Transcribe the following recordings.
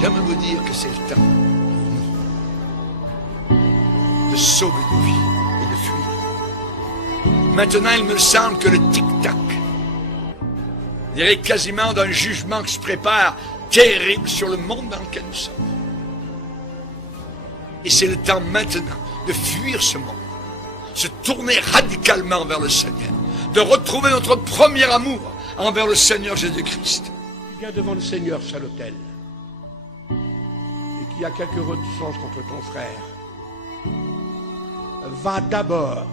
J'aimerais vous dire que c'est le temps pour nous de sauver nos vies et de fuir. Maintenant, il me semble que le tic-tac dirait quasiment d'un jugement qui se prépare terrible sur le monde dans lequel nous sommes. Et c'est le temps maintenant de fuir ce monde, se tourner radicalement vers le Seigneur, de retrouver notre premier amour envers le Seigneur Jésus-Christ. Tu viens devant le Seigneur, à l'autel, et qu'il y a quelques réticences contre ton frère. Va d'abord.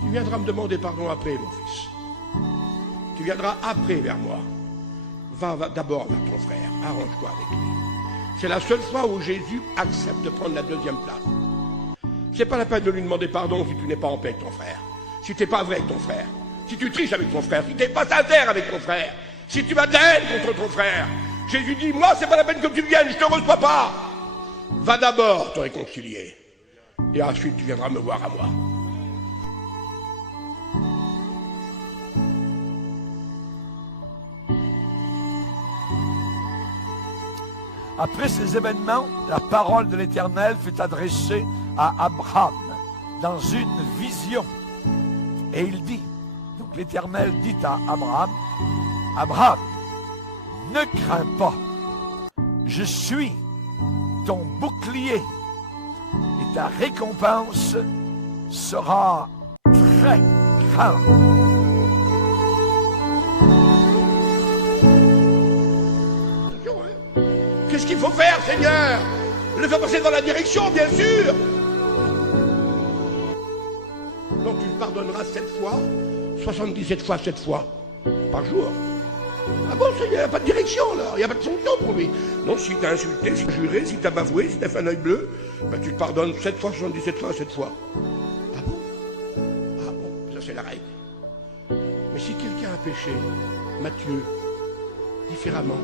Tu viendras me demander pardon après, mon fils. Tu viendras après vers moi. Va d'abord vers ton frère. Arrange-toi avec lui. C'est la seule fois où Jésus accepte de prendre la deuxième place. C'est pas la peine de lui demander pardon si tu n'es pas en paix avec ton frère. Si tu n'es pas vrai avec ton frère. Si tu triches avec ton frère. Si tu n'es pas sincère avec ton frère. Si tu as de la haine contre ton frère. Jésus dit, moi, c'est pas la peine que tu viennes, je te reçois pas. Va d'abord te réconcilier. Et ensuite, tu viendras me voir à moi. Après ces événements, la parole de l'Éternel fut adressée à Abraham dans une vision. Et il dit, donc l'Éternel dit à Abraham, Abraham, ne crains pas, je suis ton bouclier et ta récompense sera très grande. Qu'est-ce qu'il faut faire, Seigneur? Le faire passer dans la direction, bien sûr. Donc tu le pardonneras 7 fois, 77 fois 7 fois, par jour. Ah bon, Seigneur, il n'y a pas de direction, là. Il n'y a pas de sanction pour lui. Non, si t'as insulté, si t'as juré, si t'as bafoué, si t'as fait un œil bleu, ben tu le pardonnes 7 fois, 77 fois 7 fois. Ah bon? Ah bon, ça c'est la règle. Mais si quelqu'un a péché, Matthieu, différemment,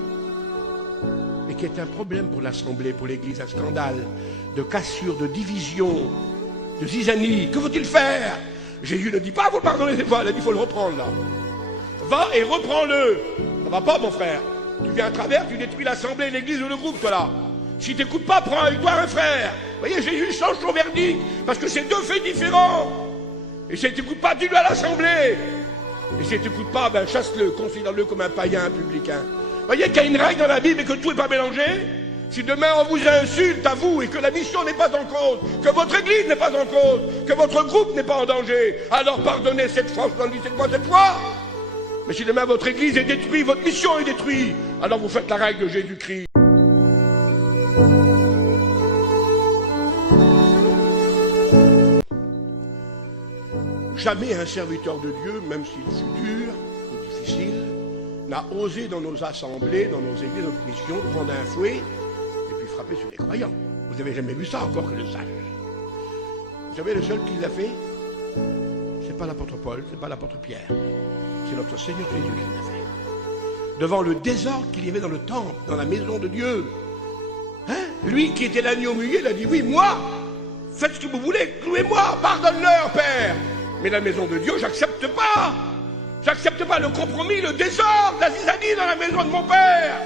et qui est un problème pour l'Assemblée, pour l'Église, un scandale de cassure, de division, de zizanie. Que faut-il faire? Jésus ne dit pas, vous pardonnez cette fois, il a dit, il faut le reprendre là. Va et reprends-le. Ça va pas, mon frère. Tu viens à travers, tu détruis l'Assemblée, l'Église ou le groupe, toi là. Si tu n'écoutes pas, prends avec toi un frère. Vous voyez, Jésus change son verdict, parce que c'est deux faits différents. Et si tu n'écoutes pas, dis-le à l'Assemblée. Et si tu n'écoutes pas, ben chasse-le, considère-le comme un païen, un publicain. Vous voyez qu'il y a une règle dans la Bible et que tout n'est pas mélangé. Si demain on vous insulte à vous et que la mission n'est pas en cause, que votre église n'est pas en cause, que votre groupe n'est pas en danger, alors pardonnez 7 fois, 77 fois, 7 fois. Mais si demain votre église est détruite, votre mission est détruite, alors vous faites la règle de Jésus-Christ. Jamais un serviteur de Dieu, même s'il fut dur ou difficile, n'a osé dans nos assemblées, dans nos églises, dans notre mission, prendre un fouet et puis frapper sur les croyants. Vous n'avez jamais vu ça, encore que je sache. Vous savez, le seul qui l'a fait, c'est pas l'apôtre Paul, c'est pas l'apôtre Pierre, c'est notre Seigneur Jésus qui l'a fait. Devant le désordre qu'il y avait dans le temple, dans la maison de Dieu. Hein? Lui qui était l'agneau muet, il a dit, oui, moi, faites ce que vous voulez, clouez-moi, pardonne-leur, Père. Mais la maison de Dieu, j'accepte pas. J'accepte pas le compromis, le désordre, la zizanie dans la maison de mon Père.